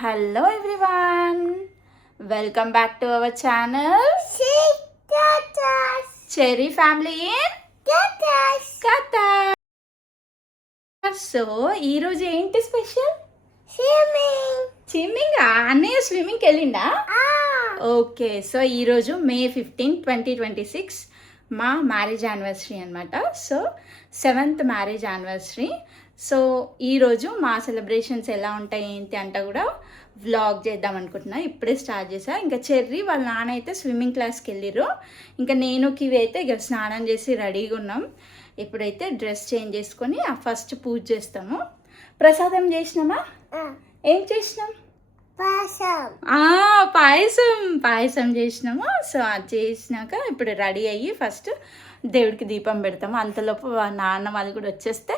Hello everyone, welcome back to our channel Cherry Family in Qatar. So ఈరోజు ఏంటి special? Swimming. అన్నయ్య స్విమ్మింగ్కి వెళ్ళిండా? Okay, so ఈరోజు May 15, 2026 మా marriage anniversary అనమాట. So 7th marriage anniversary. So ఈరోజు మా సెలబ్రేషన్స్ ఎలా ఉంటాయి ఏంటి అంటే కూడా వ్లాగ్ చేద్దాం అనుకుంటున్నా. ఇప్పుడే స్టార్ట్ చేసా. ఇంకా చెర్రీ వాళ్ళ నాన్న అయితే స్విమ్మింగ్ క్లాస్కి వెళ్ళిర్రు. ఇంకా నేను కివి అయితే ఇక స్నానం చేసి రెడీగా ఉన్నాం. ఇప్పుడైతే డ్రెస్ చేంజ్ చేసుకొని ఫస్ట్ పూజ చేస్తాము. ప్రసాదం చేసినామా? ఏం చేసినాం? పాయసం చేసినాము. సో అది చేసినాక ఇప్పుడు రెడీ అయ్యి ఫస్ట్ దేవుడికి దీపం పెడతాము. అంతలోపు నాన్న వాళ్ళు కూడా వచ్చేస్తే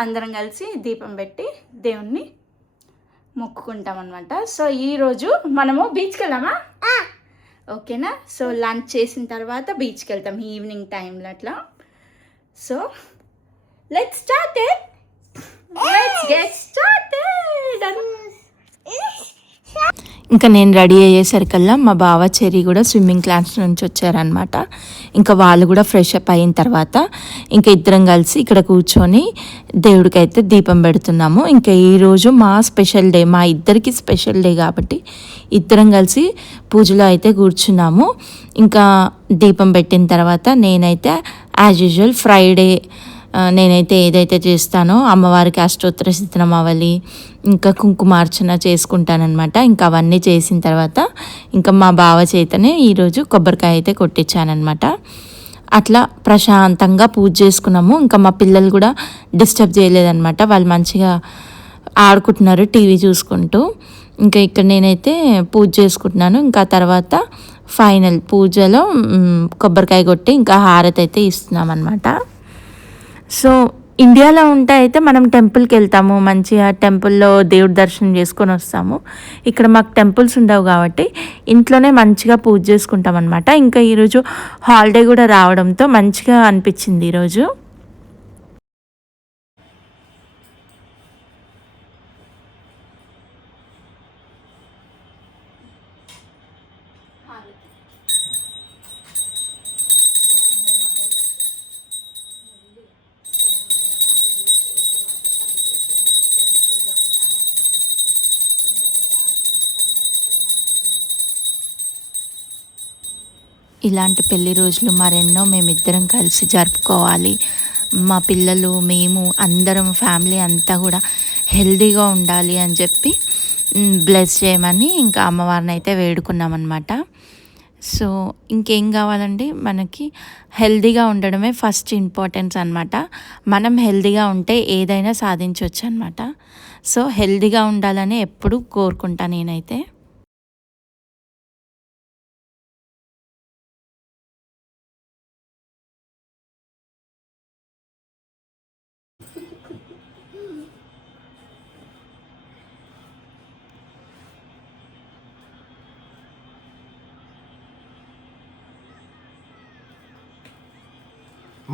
అందరం కలిసి దీపం పెట్టి దేవుణ్ణి మొక్కుకుంటాం అనమాట. సో ఈరోజు మనము బీచ్కి వెళ్దామా? ఓకేనా? సో లంచ్ చేసిన తర్వాత బీచ్కి వెళ్తాం ఈవినింగ్ టైంలో అట్లా. So let's get started. ఇంకా నేను రెడీ అయ్యేసరికల్లా మా బావ చెర్రీ కూడా స్విమ్మింగ్ క్లాస్ నుంచి వచ్చారనమాట. ఇంకా వాళ్ళు కూడా ఫ్రెష్ అప్ అయిన తర్వాత ఇంకా ఇద్దరం కలిసి ఇక్కడ కూర్చొని దేవుడికైతే దీపం పెడుతున్నాము. ఇంకా ఈరోజు మా స్పెషల్ డే, మా ఇద్దరికి స్పెషల్ డే కాబట్టి ఇద్దరం కలిసి పూజలో అయితే కూర్చున్నాము. ఇంకా దీపం పెట్టిన తర్వాత నేనైతే యాజ్ యూజువల్ ఫ్రైడే నేనైతే ఏదైతే చేస్తానో అమ్మవారికి అష్టోత్తర శతనామావళి ఇంకా కుంకుమార్చన చేసుకుంటానమాట. ఇంకా అవన్నీ చేసిన తర్వాత ఇంకా మా బావ చేతనే ఈరోజు కొబ్బరికాయ అయితే కొట్టించానమాట. అట్లా ప్రశాంతంగా పూజ చేసుకున్నాము. ఇంకా మా పిల్లలు కూడా డిస్టర్బ్ చేయలేదన్నమాట. వాళ్ళు మంచిగా ఆడుకుంటున్నారు టీవీ చూసుకుంటూ. ఇంకా ఇక్కడ నేనైతే పూజ చేసుకుంటున్నాను. ఇంకా తర్వాత ఫైనల్ పూజలో కొబ్బరికాయ కొట్టి ఇంకా హారతి అయితే ఇస్తున్నాం అనమాట. సో ఇండియాలో ఉంటే అయితే మనం టెంపుల్కి వెళ్తాము, మంచిగా టెంపుల్లో దేవుడి దర్శనం చేసుకొని వస్తాము. ఇక్కడ మాకు టెంపుల్స్ ఉండవు కాబట్టి ఇంట్లోనే మంచిగా పూజ చేసుకుంటాం అనమాట. ఇంకా ఈరోజు హాలిడే కూడా రావడంతో మంచిగా అనిపించింది ఈరోజు. ఇలాంటి పెళ్లి రోజులు మరెన్నో మేమిద్దరం కలిసి జరుపుకోవాలి. మా పిల్లలు, మేము అందరం ఫ్యామిలీ అంతా కూడా హెల్దీగా ఉండాలి అని చెప్పి బ్లెస్ చేయమని ఇంకా అమ్మవారిని అయితే వేడుకున్నామన్నమాట. సో ఇంకేం కావాలండి, మనకి హెల్దీగా ఉండడమే ఫస్ట్ ఇంపార్టెన్స్ అనమాట. మనం హెల్దీగా ఉంటే ఏదైనా సాధించవచ్చు అనమాట. సో హెల్దీగా ఉండాలని ఎప్పుడూ కోరుకుంటాను నేనైతే.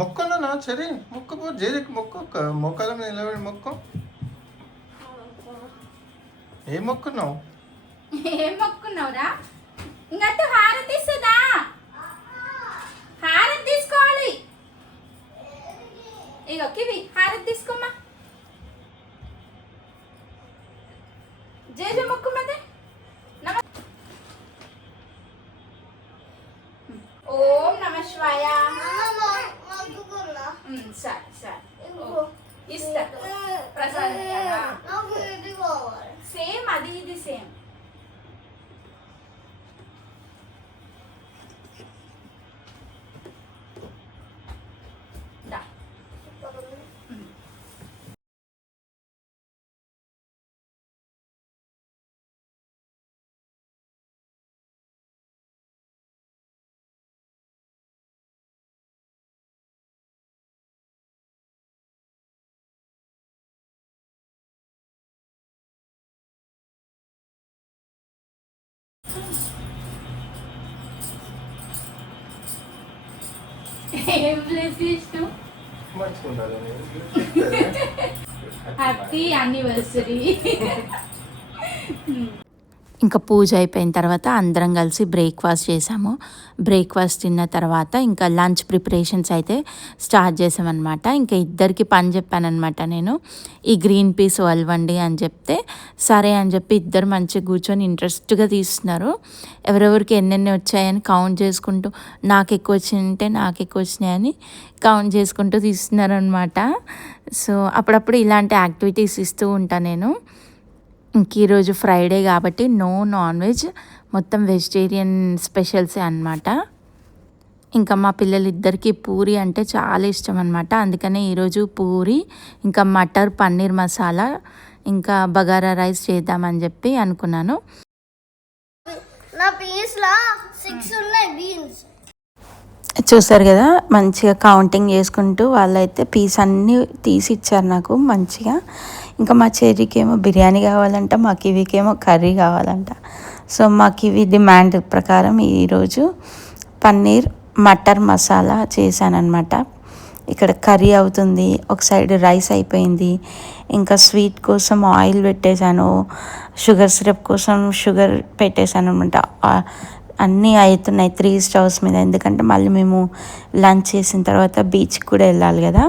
మొక్కనా సరే మొక్కపో జేరికి మొక్క మొక్కల మీద నిలబడి మొక్క. ఏం మొక్కున్నావు? ఏం మొక్కున్నావురా? ఇంకా హారతి ఇస్తుందా? హారతి తీసుకోవాలి. ఇగో కివి హారతి తీసుకోమ్మా. జయ మొక్కు మధ్య ఓం నమ శివాయ. సరే సరే ఇస్తా ప్రసాదం. సేమ్ అది ఇది సేమ్. ఏం ప్లేస్ ఇష్టం? Happy anniversary. ఇంకా పూజ అయిపోయిన తర్వాత అందరం కలిసి బ్రేక్ఫాస్ట్ చేసాము. బ్రేక్ఫాస్ట్ తిన్న తర్వాత ఇంకా లంచ్ ప్రిపరేషన్స్ అయితే స్టార్ట్ చేసామన్నమాట. ఇంకా ఇద్దరికి పని చెప్పానమాట నేను, ఈ గ్రీన్ పీస్ వలవండి అని చెప్తే సరే అని చెప్పి ఇద్దరు మంచిగా కూర్చొని ఇంట్రెస్ట్గా తీస్తున్నారు. ఎవరెవరికి ఎన్నెన్ని వచ్చాయని కౌంట్ చేసుకుంటూ నాకు ఎక్కువ వచ్చినాయంటే నాకు ఎక్కువ వచ్చినాయని కౌంట్ చేసుకుంటూ తీస్తున్నారు అనమాట. సో అప్పుడప్పుడు ఇలాంటి యాక్టివిటీస్ ఇస్తూ ఉంటాను నేను. ఇంక ఈరోజు ఫ్రైడే కాబట్టి నో నాన్ వెజ్, మొత్తం వెజిటేరియన్ స్పెషల్సే అనమాట. ఇంకా మా పిల్లలిద్దరికీ పూరి అంటే చాలా ఇష్టం అనమాట. అందుకనే ఈరోజు పూరి, ఇంకా మటర్ పన్నీర్ మసాలా, ఇంకా బగారా రైస్ చేద్దామని చెప్పి అనుకున్నాను. నా పీస్లో 6 ఉన్నాయి బీన్స్. చూసారు కదా, మంచిగా కౌంటింగ్ చేసుకుంటూ వాళ్ళైతే పీస్ అన్నీ తీసి ఇచ్చారు నాకు మంచిగా. ఇంకా మా చెర్రీకేమో బిర్యానీ కావాలంట, మా కివికేమో కర్రీ కావాలంట. సో మా కివి డిమాండ్ ప్రకారం ఈరోజు పన్నీర్ మటర్ మసాలా చేశానన్నమాట. ఇక్కడ కర్రీ అవుతుంది, ఒక సైడ్ రైస్ అయిపోయింది. ఇంకా స్వీట్ కోసం ఆయిల్ పెట్టేశాను, షుగర్ సిరప్ కోసం షుగర్ పెట్టేశాను అనమాట. అన్నీ అవుతున్నాయి 3 స్టవ్స్ మీద, ఎందుకంటే మళ్ళీ మేము లంచ్ చేసిన తర్వాత బీచ్కి కూడా వెళ్ళాలి కదా,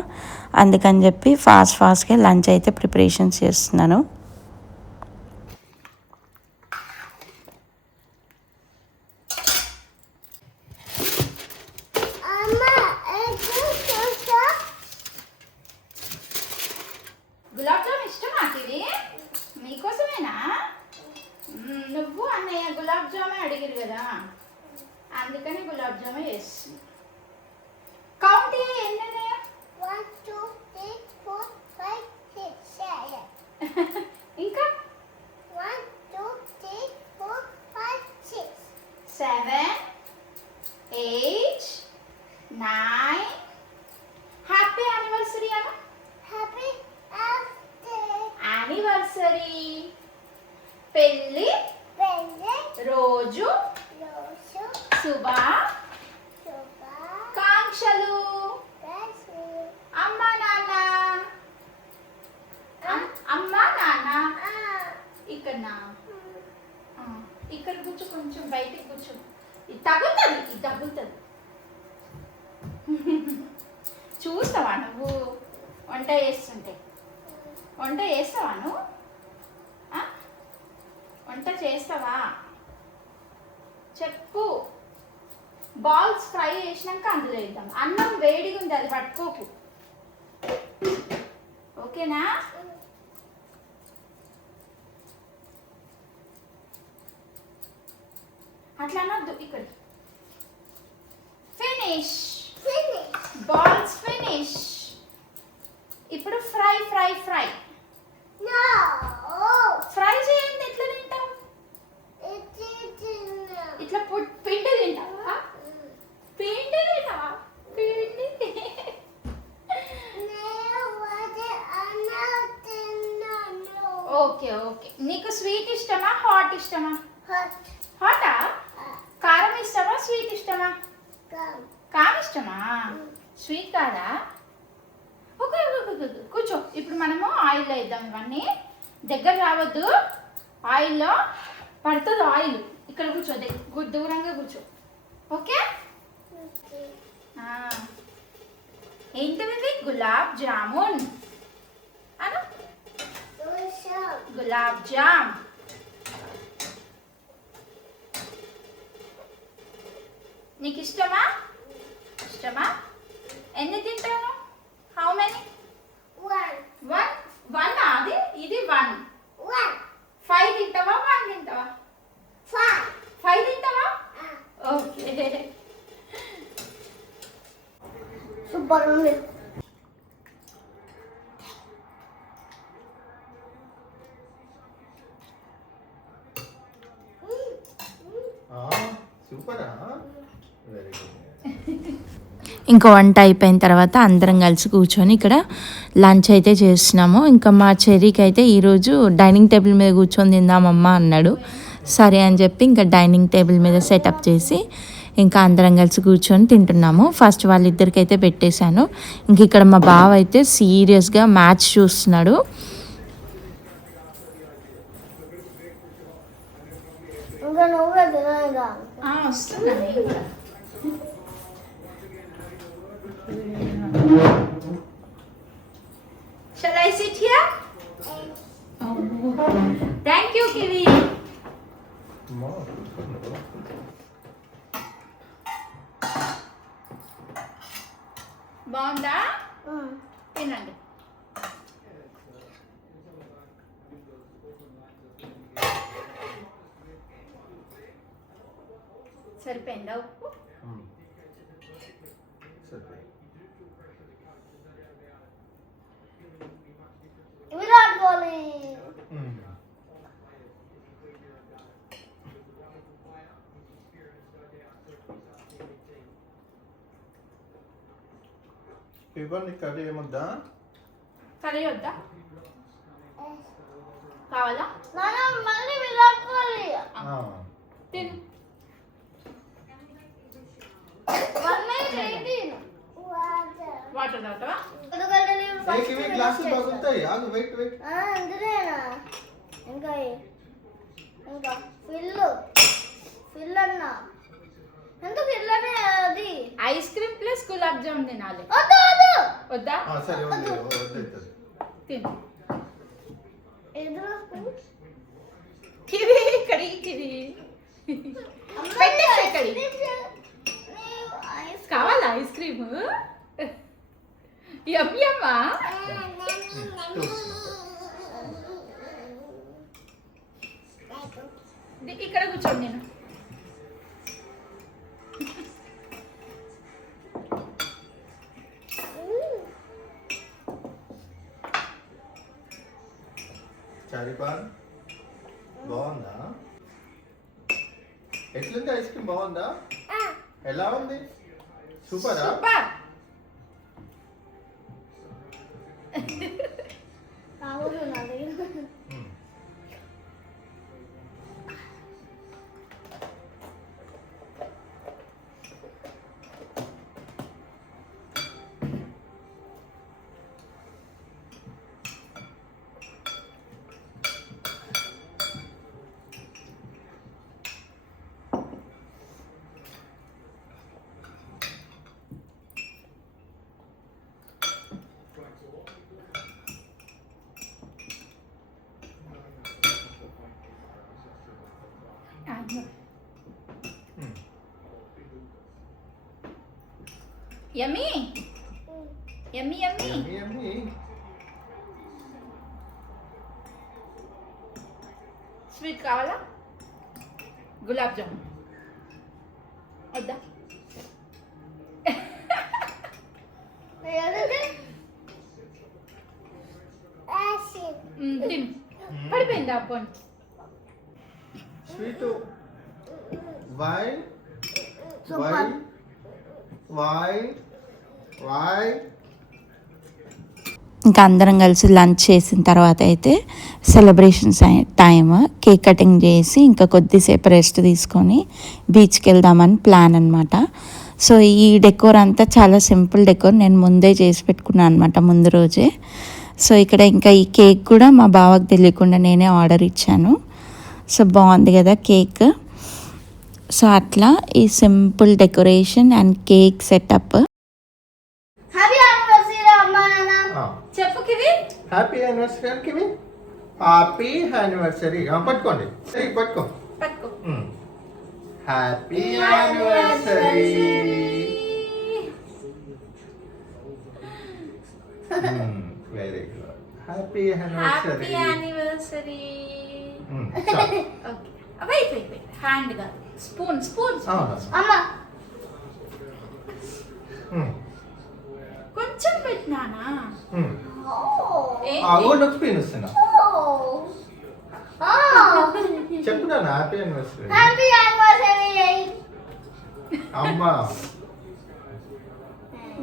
అందుకని చెప్పి ఫాస్ట్గా లంచ్ అయితే ప్రిపరేషన్స్ చేస్తున్నాను. గులాబ్ జామ్ ఇష్టమా ఇది? మీకోసమేనా? నువ్వు అన్నయ్య గులాబ్ జామే అడిగారు కదా, అందుకని గులాబ్ జామే చేస్తుంది. కౌంట్ ఎన్నయ్య? 1 2 3 4 5 6 7. ఇంకా 1 2 3 4 5 6 7 8 9. హ్యాపీ యానివర్సరీ అన్న. Happy anniversary. పెళ్ళి రోజు శుభాకాంక్షలు. అమ్మా నాన్న ఇక్కడ ఇక్కడ కూర్చో, కొంచెం బయటికి కూర్చో. ఇది తగ్గుతుంది. చూస్తావా నువ్వు వంట చేస్తుంటే? వంట చేస్తావా నువ్వు? వంట చేస్తావా చెప్పు. బాల్స్ ఫ్రై చేసినాక అందులో వేద్దాం. అన్నం వేడిగా ఉంది, అది పట్టుకోకు, ఓకేనా? అట్లా అనొద్దు. ఇక్కడ ఫినిష్. Balls finish. ఇప్పుడు ఫ్రై ఫ్రై ఫ్రై ఫ్రై చేయండి. ఎట్లా తింటావు? ఇట్లా పిండి తింటావా? పిండి తింటావా? పిండి ఓకే. నీకు స్వీట్ ఇష్టమా హాట్ ఇష్టమా? హాటా? కారం ఇష్టమా స్వీట్ ఇష్టమా? కారం ఇష్టమా? స్వీట్ కాదా? ఓకే కూర్చో. ఇప్పుడు మనము ఆయిల్లో వేద్దాం. ఇవన్నీ దగ్గర రావద్దు, ఆయిల్లో పడుతుంది ఆయిల్. ఇక్కడ కూర్చో, దూరంగా కూర్చో, ఓకే? ఏంటిది? గులాబ్ జామున్ అను. గులాబ్ జామ్. నీకు ఇష్టమా? ఎన్ని తింటాను? How many? 1 అది ఇది 1. 5 తింటావా? 1 తింటావా? 5 తింటావా? ఓకే. సూపర్ ఉంది. సూపరా, వెరీ గుడ్. ఇంకా వంట అయిపోయిన తర్వాత అందరం కలిసి కూర్చొని ఇక్కడ లంచ్ అయితే చేస్తున్నాము. ఇంకా మా చెర్రీకి అయితే ఈరోజు డైనింగ్ టేబుల్ మీద కూర్చొని తిందామమ్మా అన్నాడు. సరే అని చెప్పి ఇంకా డైనింగ్ టేబుల్ మీద సెటప్ చేసి ఇంకా అందరం కలిసి కూర్చొని తింటున్నాము. ఫస్ట్ వాళ్ళిద్దరికి అయితే పెట్టేశాను. ఇంక ఇక్కడ మా బావ అయితే సీరియస్గా మ్యాచ్ చూస్తున్నాడు. ఇంకా నువ్వే తినగా వస్తున్నా నేను కూడా. Shall I sit here? Oh, thank you, Kiwi. అమ్మా బాగుందా? తినండి. సరిపోయిందా ఉప్పు? సరే విరాట్ కోహ్లీ ఇవ్వండి కర్రీ ఏమొద్దా కర్రీ వద్దా? కావాలా? నాన్న మళ్ళీ విరాట్ కోహ్లీ తిను. వాటర్ తాగుతావా? ఇవి గ్లాసులు బాగుంటాయి ఆగు వెయిట్ వెయిట్ అందుకేనా ఇంకా ఇంకా ఫిల్ అన్నా ఎందుకు ఇల్లనే అది ice cream plus gulab jam తినాలి. వద్దు వద్దు వద్దా? సరే వద్దు తిను. ఎదురు కివి కడిగి కివి పెట్టేసి కడిగి. కావాలా ఐస్ క్రీమ్? యమ్మా. ఇక్కడ కూర్చోండి నేను. చారిపాన్ బాగుందా? ఎట్లుంది ఐస్ క్రీమ్ బాగుందా? ఎలా ఉంది? సూపరా? సూపర్. కావుతున్నది యమ్మీ యమ్మీ యమ్మీ. యమ్మీ స్వీట్ కావాలా? గులాబ్ జామ్ వద్దా? తిను. పడిపోయిందా అప్పుడు? స్వీట్ వై వై వై వై ఇంకా అందరం కలిసి లంచ్ చేసిన తర్వాత అయితే సెలబ్రేషన్స్ టైమ్ కేక్ కటింగ్ చేసి ఇంకా కొద్దిసేపు రెస్ట్ తీసుకొని బీచ్కి వెళ్దామని ప్లాన్ అనమాట. సో ఈ డెకోర్ అంతా చాలా సింపుల్ డెకోర్, నేను ముందే చేసి పెట్టుకున్నాను అనమాట ముందు రోజే. సో ఇక్కడ ఇంకా ఈ కేక్ కూడా మా బావకు తెలియకుండా నేనే ఆర్డర్ ఇచ్చాను. సో బాగుంది కదా కేక్. సో అట్లా ఈ simple decoration and cake setup. Happy anniversary అమ్మా నాన్న చెప్పు కివి. హ్యాపీ యానివర్సరీ అని కివి. హ్యాపీ యానివర్సరీ పట్టుకోండి. పట్టుకో పట్టుకో. Happy anniversary. Very good. Happy happy anniversary. Anniversary. Okay wait wait wait. Hand కాదు, స్పూన్ స్పూన్. అమ్మా కొంచెం పెట్టినానా? నాకు స్పీన్ వస్తున్నా చెప్పున్నాను హ్యాపీ యానివర్సరీ. హ్యాపీ యానివర్సరీ అమ్మా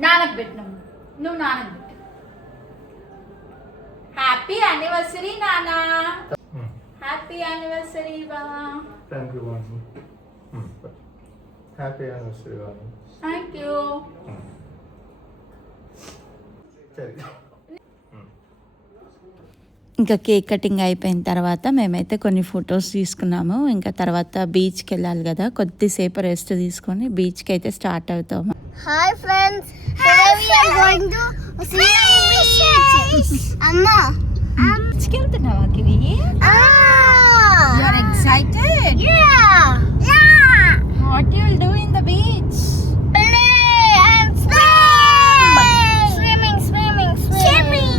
నాన్నకు పెట్టినాము, నువ్వు నాన్నకు పెట్టు. హ్యాపీ యానివర్సరీ నానా. హ్యాపీ యానివర్సరీ బావా. థ్యాంక్ యూ బాబు. హ్యాపీ యానివర్సరీ బాబు. Thank you. సరే ఇంకా కేక్ కటింగ్ అయిపోయిన తర్వాత మేమైతే కొన్ని ఫొటోస్ తీసుకున్నాము. ఇంకా తర్వాత బీచ్కి వెళ్ళాలి కదా, కొద్దిసేపు రెస్ట్ తీసుకొని బీచ్కి అయితే స్టార్ట్ అవుతాము. Hi friends. Today we are going to swimming beach. Amma. బీచ్కి వెళ్తున్నావా kiwi? You are excited? Yeah. Yeah. What you will do in the beach? Play and swim. Swimming, swimming, swimming.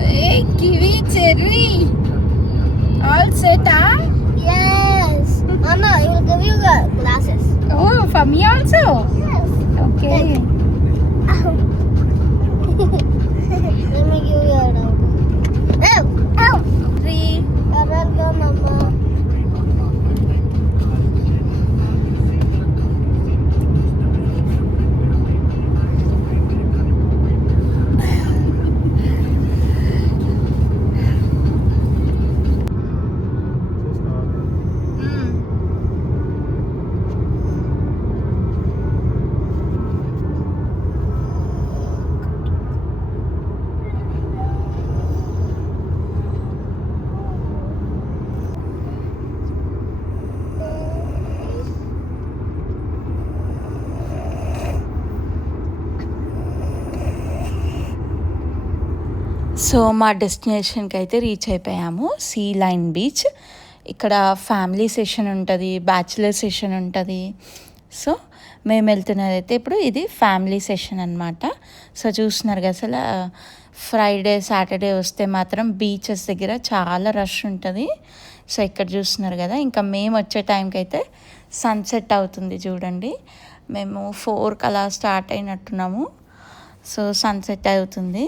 Hey Kiwi, Cherry, all set, huh? Yes. Anna, I will give you the glasses. Oh, for me also? Yes. Okay. Let me give you a dog. Ow! Ow! Three. You're welcome, Mama. So మా డెస్టినేషన్కి అయితే reach అయిపోయాము, see line beach. ఇక్కడ family session ఉంటుంది, bachelor session ఉంటుంది. So మేము వెళ్తున్నది అయితే ఇప్పుడు ఇది ఫ్యామిలీ సెషన్ అనమాట. సో చూస్తున్నారు కదా, అసలు ఫ్రైడే సాటర్డే వస్తే మాత్రం బీచెస్ దగ్గర చాలా రష్ ఉంటుంది. సో ఇక్కడ చూస్తున్నారు కదా, ఇంకా మేము వచ్చే టైంకి అయితే సన్సెట్ అవుతుంది చూడండి. మేము 4కి అలా స్టార్ట్ అయినట్టున్నాము. సో సన్సెట్ అవుతుంది.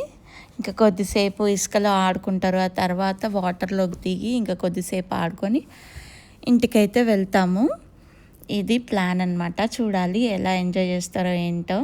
ఇంకా కొద్దిసేపు ఇసుకలో ఆడుకుంటారు, ఆ తర్వాత వాటర్లోకి దిగి ఇంకా కొద్దిసేపు ఆడుకొని ఇంటికైతే వెళ్తాము. ఇది ప్లాన్ అన్నమాట. చూడాలి ఎలా ఎంజాయ్ చేస్తారో ఏంటో.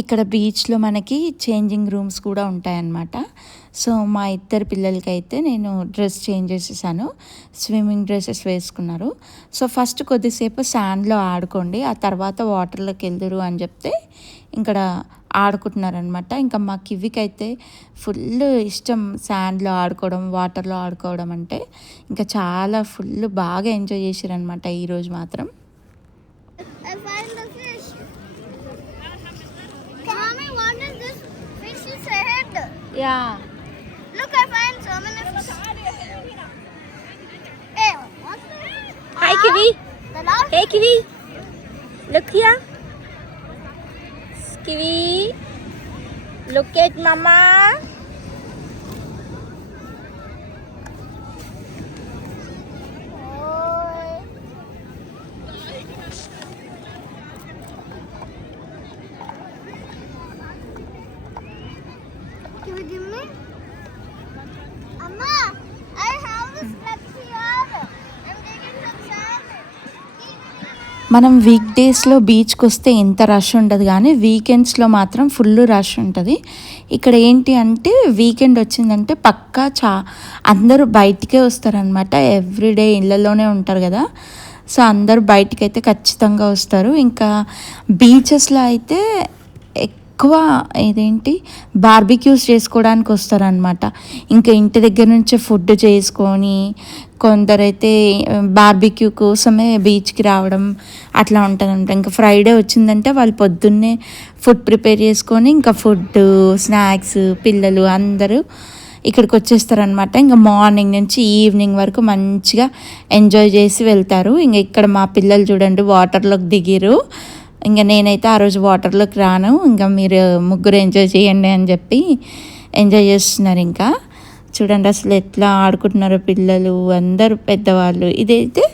ఇక్కడ బీచ్లో మనకి చేంజింగ్ రూమ్స్ కూడా ఉంటాయన్నమాట. సో మా ఇద్దరు పిల్లలకైతే నేను డ్రెస్ చేంజ్ చేసేసాను, స్విమ్మింగ్ డ్రెస్సెస్ వేసుకున్నారు. సో ఫస్ట్ కొద్దిసేపు శాండ్లో ఆడుకోండి, ఆ తర్వాత వాటర్లోకి వెళ్దురు అని చెప్తే ఇక్కడ ఆడుకుంటున్నారనమాట. ఇంకా మా కివికైతే ఫుల్ ఇష్టం శాండ్లో ఆడుకోవడం, వాటర్లో ఆడుకోవడం అంటే. ఇంకా చాలా ఫుల్ బాగా ఎంజాయ్ చేశారనమాట ఈరోజు మాత్రం. I find the fish. Mommy, what is this fish's head? Yeah, Look, I find so many fish. Hey, what's this? Hi kiwi. The last Hey Kiwi, look here. Kiwi, look at mama. Can you give me? Amma, I have this flexi here. I'm taking some sand. మనం week డేస్లో బీచ్కి వస్తే ఎంత rush ఉండదు, కానీ వీకెండ్స్లో మాత్రం full rush ఉంటుంది. ఇక్కడ ఏంటి అంటే వీకెండ్ వచ్చిందంటే పక్కా అందరూ బయటికే వస్తారనమాట. ఎవ్రీడే ఇళ్ళలోనే ఉంటారు కదా, సో అందరూ బయటికి అయితే ఖచ్చితంగా వస్తారు. ఇంకా బీచెస్లో అయితే ఎక్కువ ఇదేంటి బార్బిక్యూస్ చేసుకోవడానికి వస్తారనమాట. ఇంకా ఇంటి దగ్గర నుంచే ఫుడ్ చేసుకొని కొందరైతే బార్బిక్యూ కోసమే బీచ్కి రావడం అట్లా ఉంటుందంట. ఇంకా ఫ్రైడే వచ్చిందంటే వాళ్ళు పొద్దున్నే ఫుడ్ ప్రిపేర్ చేసుకొని ఇంకా ఫుడ్, స్నాక్స్, పిల్లలు అందరూ ఇక్కడికి వచ్చేస్తారనమాట. ఇంకా మార్నింగ్ నుంచి ఈవినింగ్ వరకు మంచిగా ఎంజాయ్ చేసి వెళ్తారు. ఇంకా ఇక్కడ మా పిల్లలు చూడండి వాటర్లోకి దిగిరు. ఇంకా నేనైతే ఆ రోజు వాటర్లోకి రాను, ఇంకా మీరు ముగ్గురు ఎంజాయ్ చేయండి అని చెప్పి ఎంజాయ్ చేస్తున్నారు. ఇంకా చూడండి అసలు ఎట్లా ఆడుకుంటున్నారో పిల్లలు అందరూ పెద్దవాళ్ళు. ఇదైతే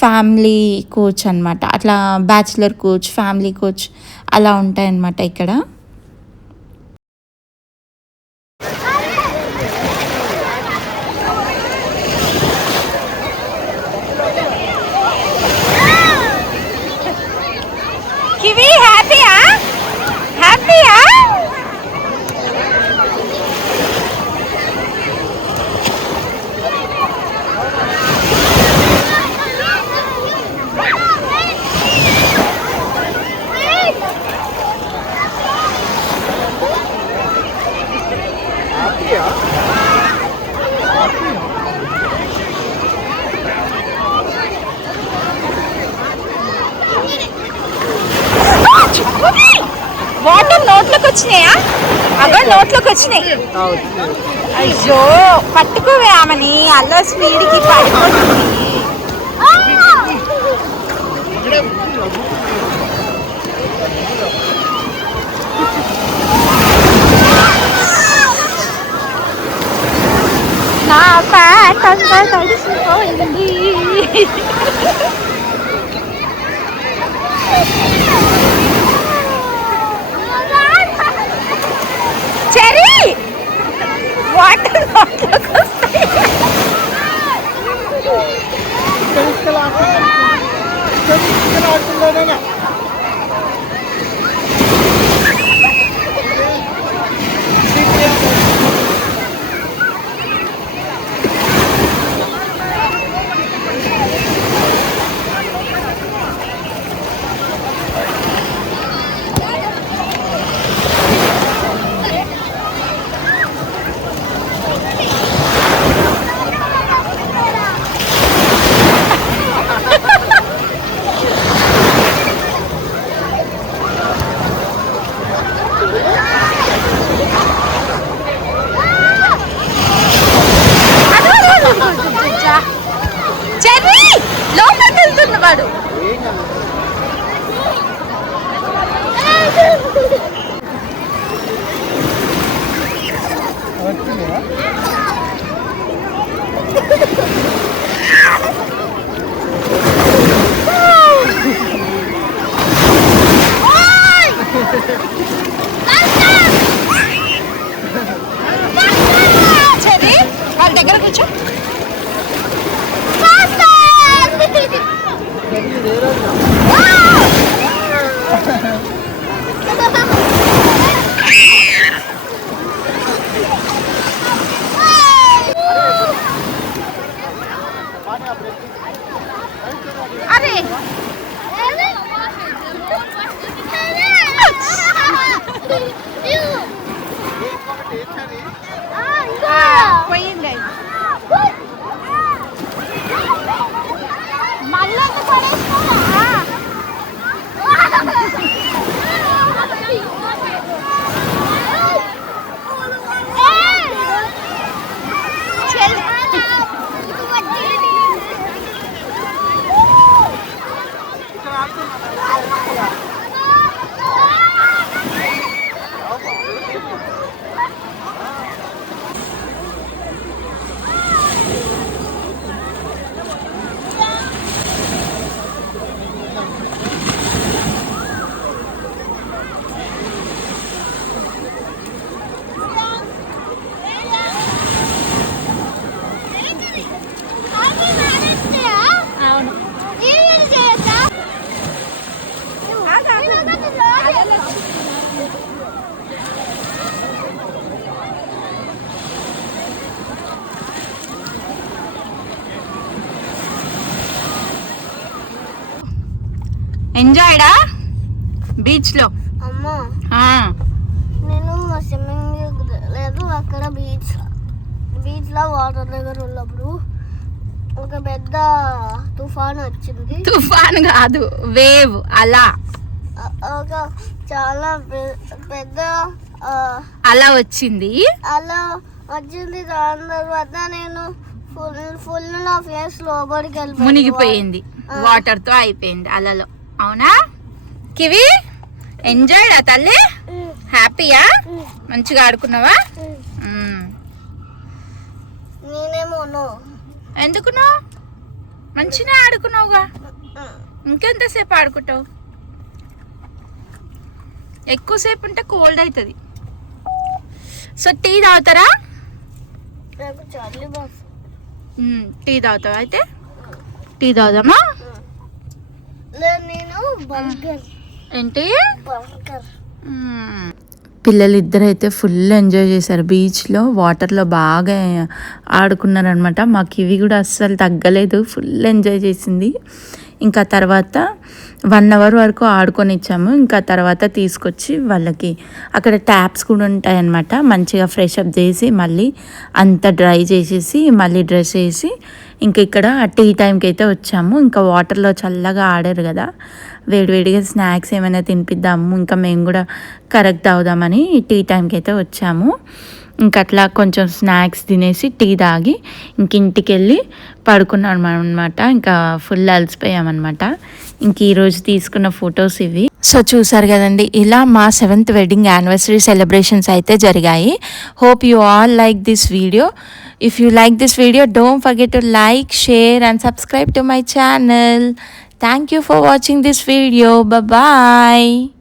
ఫ్యామిలీ కోచ్ అనమాట, అట్లా బ్యాచిలర్ కోచ్, ఫ్యామిలీ కోచ్ అలా ఉంటాయన్నమాట ఇక్కడ. కివి హ్యాపీయా? హ్యాపీయా? వాటర్ నోట్లోకి వచ్చినాయా? అక్కడ నోట్లోకి వచ్చినాయి. అయ్యో పట్టుకోవే ఆమెని, అల్ల స్పీడ్కి పడిపోతుంది. నా ప్యాంట్ అంతా తడిసిపోయింది. చెరీ వాటర్ నోట్లోకి వస్తాయి. చెర్రీ లోపలికి వెళ్తున్నవాడు. చెర్రీ వాళ్ళ దగ్గర కూర్చో. అరే పోయింది. మళ్ళీ అవును. ఎంజాయ్డా బీచ్ లో? అమ్మా నేను స్విమ్మింగ్ లేదు అక్కడ బీచ్ లో వాటర్ దగ్గర ఉన్నప్పుడు ఒక పెద్ద తుఫాన్ వచ్చింది. తుఫాన్ కాదు, వేవ్. అలా ఒక చాలా పెద్ద అలా వచ్చింది. అలా వచ్చింది. దాని తర్వాత నేను ఫుల్ నా ఫేస్ లోపలికి వెళ్ళిపోయింది. మునిగిపోయింది, వాటర్తో అయిపోయింది అలలో. అవునా కివి? ఎంజాయ్ తల్లి? హ్యాపీయా? మంచిగా ఆడుకున్నావా? నేనేమో ఎందుకునో మంచిగా ఆడుకున్నావుగా, ఇంకెంతసేపు ఆడుకుంటావు? ఎక్కువసేపు ఉంటే కోల్డ్ అవుతుంది. సో టీ తాగుతారా? నాకు చలి బస్. టీ తాగుతావా? అయితే టీ తాగుదామా? నేను బర్గర్. ఏంటి? బర్గర్. పిల్లలు ఇద్దరైతే ఫుల్ ఎంజాయ్ చేశారు. బీచ్లో వాటర్లో బాగా ఆడుకున్నారనమాట. మాకు ఇవి కూడా అస్సలు తగ్గలేదు, ఫుల్ ఎంజాయ్ చేసింది. ఇంకా తర్వాత 1 అవర్ వరకు ఆడుకొని ఇచ్చాము. ఇంకా తర్వాత తీసుకొచ్చి వాళ్ళకి అక్కడ ట్యాప్స్ కూడా ఉంటాయన్నమాట. మంచిగా ఫ్రెష్ అప్ చేసి మళ్ళీ అంతా డ్రై చేసేసి మళ్ళీ డ్రెస్ వేసి ఇంకా ఇక్కడ టీ టైంకి అయితే వచ్చాము. ఇంకా వాటర్లో చల్లగా ఆడారు కదా, వేడివేడిగా స్నాక్స్ ఏమైనా తినిపిద్దాము, ఇంకా మేము కూడా కరెక్ట్ తాగుదామని టీ టైంకి అయితే వచ్చాము. ఇంక అట్లా కొంచెం స్నాక్స్ తినేసి టీ తాగి ఇంక ఇంటికి వెళ్ళి పడుకున్నాం అనమాట. ఇంకా ఫుల్ అలసిపోయామన్నమాట. ఇంక ఈరోజు తీసుకున్న ఫొటోస్ ఇవి. సో చూసారు కదండి, ఇలా మా 7th వెడ్డింగ్ యానివర్సరీ సెలబ్రేషన్స్ అయితే జరిగాయి. Hope you all like this video. If you like this video, don't forget to like, share and subscribe to my channel. Thank you for watching this video. Bye-bye.